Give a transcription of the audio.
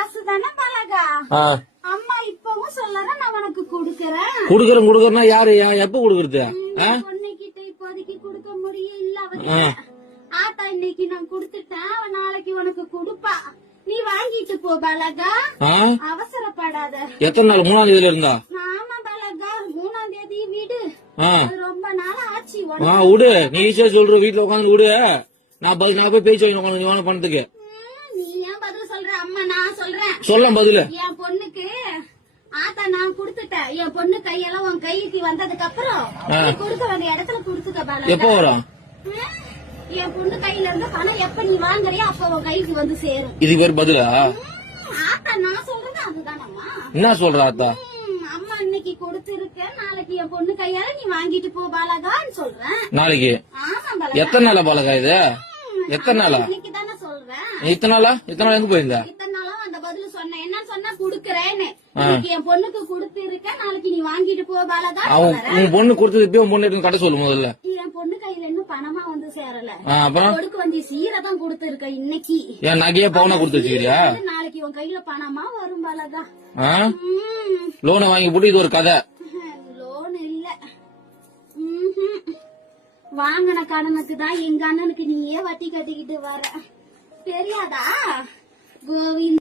காசு தானே பழகா. அம்மா இப்பவும் சொல்லற நான் உனக்கு குடுக்கறேன். குடுக்கறேன்னா யாரு எப்ப குடுக்கறது? பொண்ணுகிட்ட இப்போதைக்கு குடுக்க முடியும் இல்ல அவருக்கு. ஆத்தா இன்னைக்கு நான் குடுத்துட்டேன், நாளைக்கு உனக்கு குடுப்பா. நீ வாங்கிட்டு போ பலகா, அவசரப்படாத. எத்தனை நாள்? 3ஆம் தேதியில இருந்தா? ஆமா பலகா, 3ஆம் தேதி விடு. ரொம்ப நாள் ஆச்சு. விடு, நீ ஈஸியா சொல்ற. வீட்டுல உட்காந்து விடு. நான் போய் பேச்சு வாங்கி உட்காந்து பணத்துக்கு. நீ ஏன் பதில் சொல்ற? அம்மா நான் சொல்றேன். சொல்ல பதில். என் பொண்ணுக்கு ஆத்தா நான் குடுத்துட்டேன். என் பொண்ணு கையெல்லாம் உன் கைக்கு வந்ததுக்கு அப்புறம் கொடுக்க வேண்டிய இடத்துல குடுத்துக்க பாலா. எப்போ வரும்? என் பொண்ணு கையில இருந்து பணம் எப்ப நீ வாங்குறியோ அப்ப உன் கைக்கு வந்து சேரும். இது பேர் பதிலா? ஆத்தா நான் சொல்றது அதுதானம்மா. என்ன சொல்ற ஆத்தா? அம்மா இன்னைக்கு கொடுத்திருக்க, நாளைக்கு என் பொண்ணு கையால நீ வாங்கிட்டு போ பாலகான்னு சொல்றேன். நாளைக்கு? ஆமா பாலகா. எத்தனை நாளா பாலகா இது? எத்தனை நாளா? இன்னைக்கு தானே சொல்றேன். இத்தனை நாளா? இத்தனை நாள் எங்க போயிருந்த? இத்தனை நாளும் அந்த பதில் சொன்னேன். என்ன சொன்னா குடுக்கறேன்னு. என் பொண்ணுக்கு கொடுத்திருக்க, நாளைக்கு நீ வாங்கிட்டு போ பாலகா. உன் பொண்ணு கொடுத்தது இப்ப உன் பொண்ணு எடுத்து கட்ட சொல்லு முதல்ல. என் பொண்ணு கையில இன்னும் பணமா வந்து சேரல. அப்புறம் கொடுக்க வேண்டிய சீரதான் கொடுத்திருக்க இன்னைக்கு. என் நகையே பவுனா கொடுத்து வச்சுக்கிறியா? நாளைக்கு உன் கையில பணமா வரும் பாலகா. லோனை வாங்கி போட்டு இது ஒரு கதை. லோன் இல்ல, வாங்கின கடனுக்கு தான் எங்க அண்ணனுக்கு நீயே வட்டி கட்டிக்கிட்டு வர. தெரியாதா கோவிந்த்?